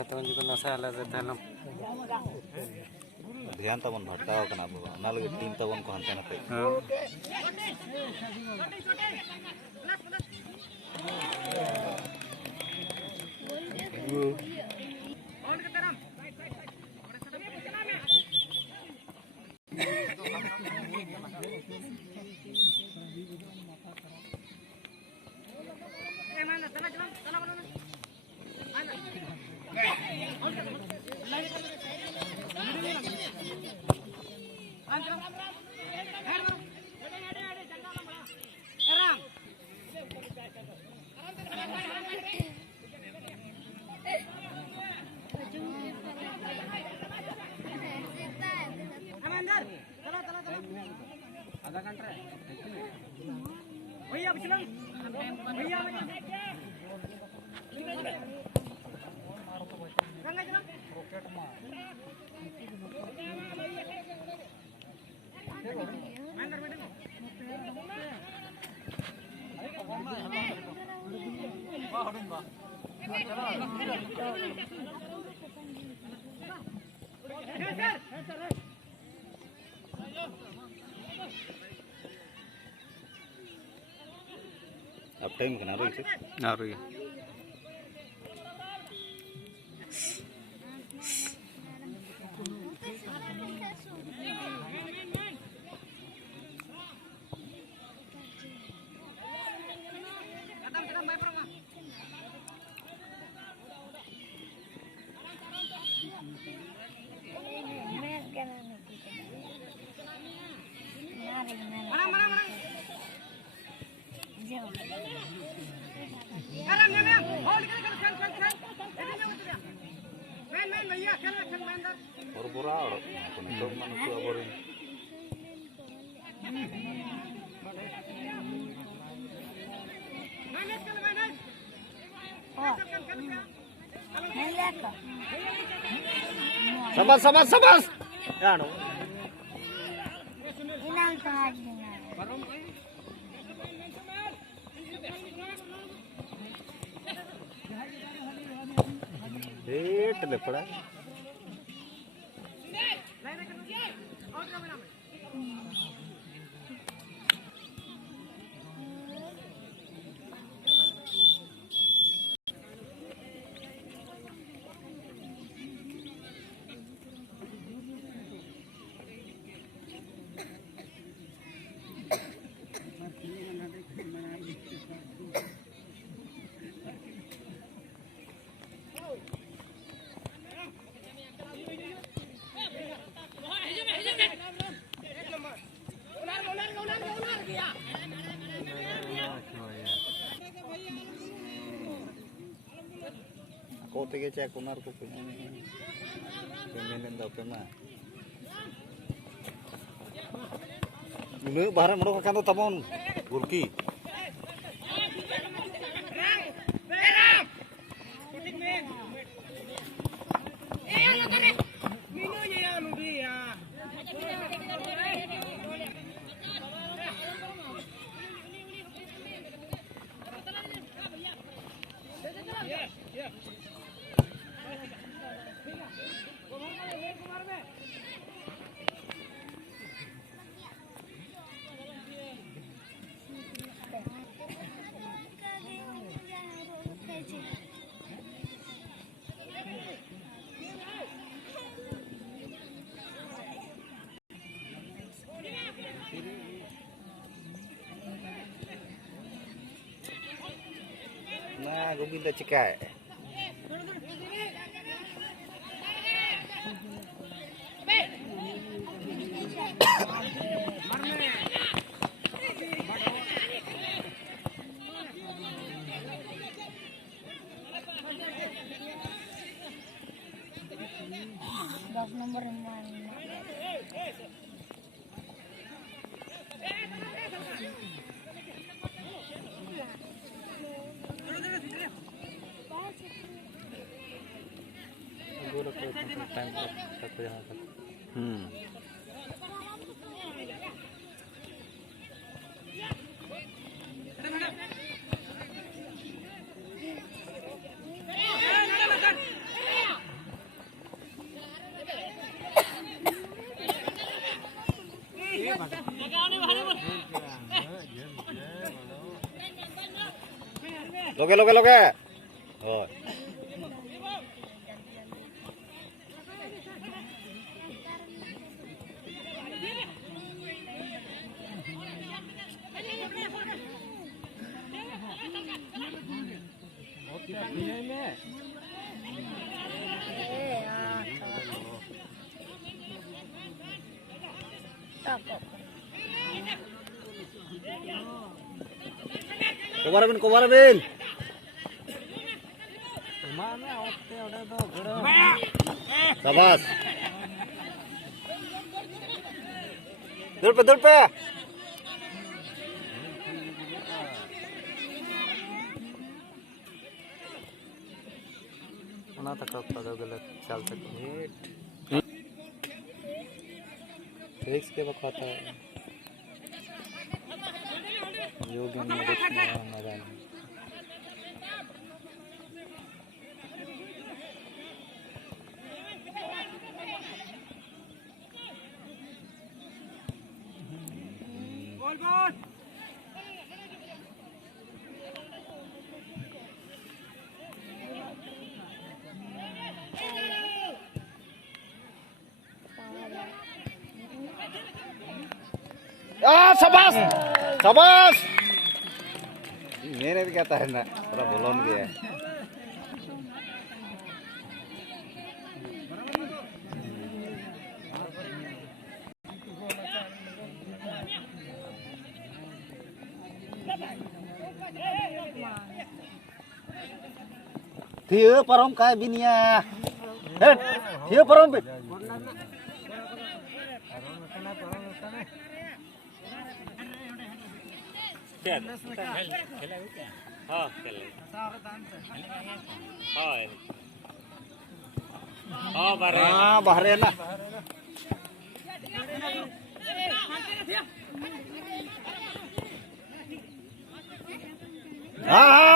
Katakan juga nasa alat dalam. ध्यान तबन भटकाव कना ना लगे टीम तबन को हंते ना पे आधा घंटा भैया पिछला भैया रॉकेट मार अब टाइम कना रही है ना रही और बुरा और तो मन को अब Sabas, sabas, sabas. Ano? Ilang tawag din na. Hit le pड़ा. को ते के चेक उनार को पेमेंट दा पेमा उन्हें बाहर मडो का तो तबन गुरकी ना गोविंद चिकाय Nomor 6. लोगे लोगे लोगे होय Kobar bin Sabas dul pe ona tak pada गलत चल सकते फिक्स के बखाता है योगी मदद मजा Sabas Sabas ini kata enak udah bolon dia Thieu parom kai binia. Thieu parom bit. Bahare na.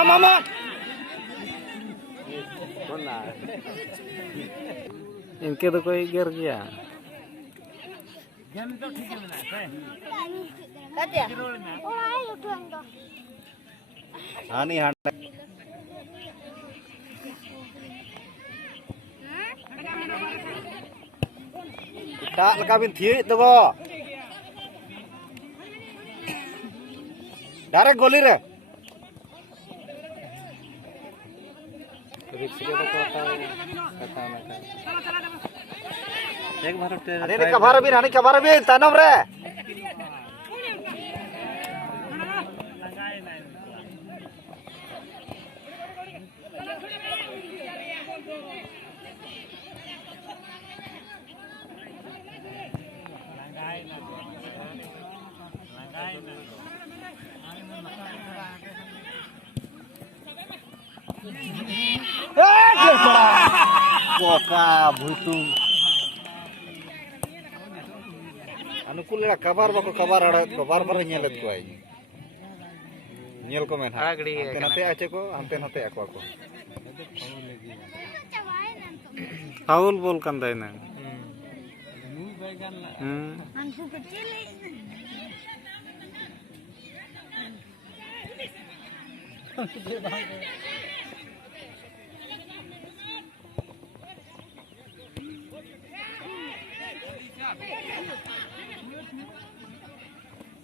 Mama. इनके तो कोई गिर गया Ani han tak lekabin thieu to go direct goli re रिक्स के तो कथा ना एक बार ani kabar bin tanam re Boka butuh अनुकूल कबार बको कबार कबार बार नेलत को आई नेल को मेन हाते नाते आचे को हमते नाते आको को फाउल बोल कंदा ना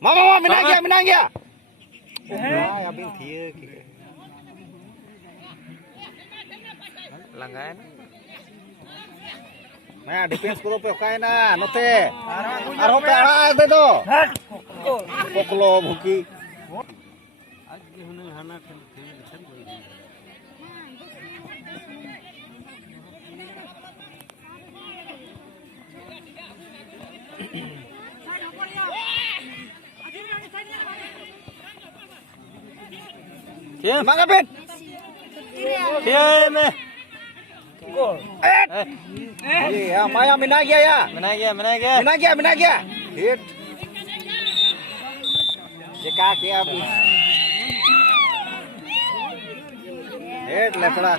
Mama menang ya. Ya bin thieu langgain nah defense ko pe kai na note aro pe ara de do poklo bhuki Thieu mangga bin thieu me ये माया मिना गया या मना गया मिना गया हिट ये का किया अभी हिट लफड़ा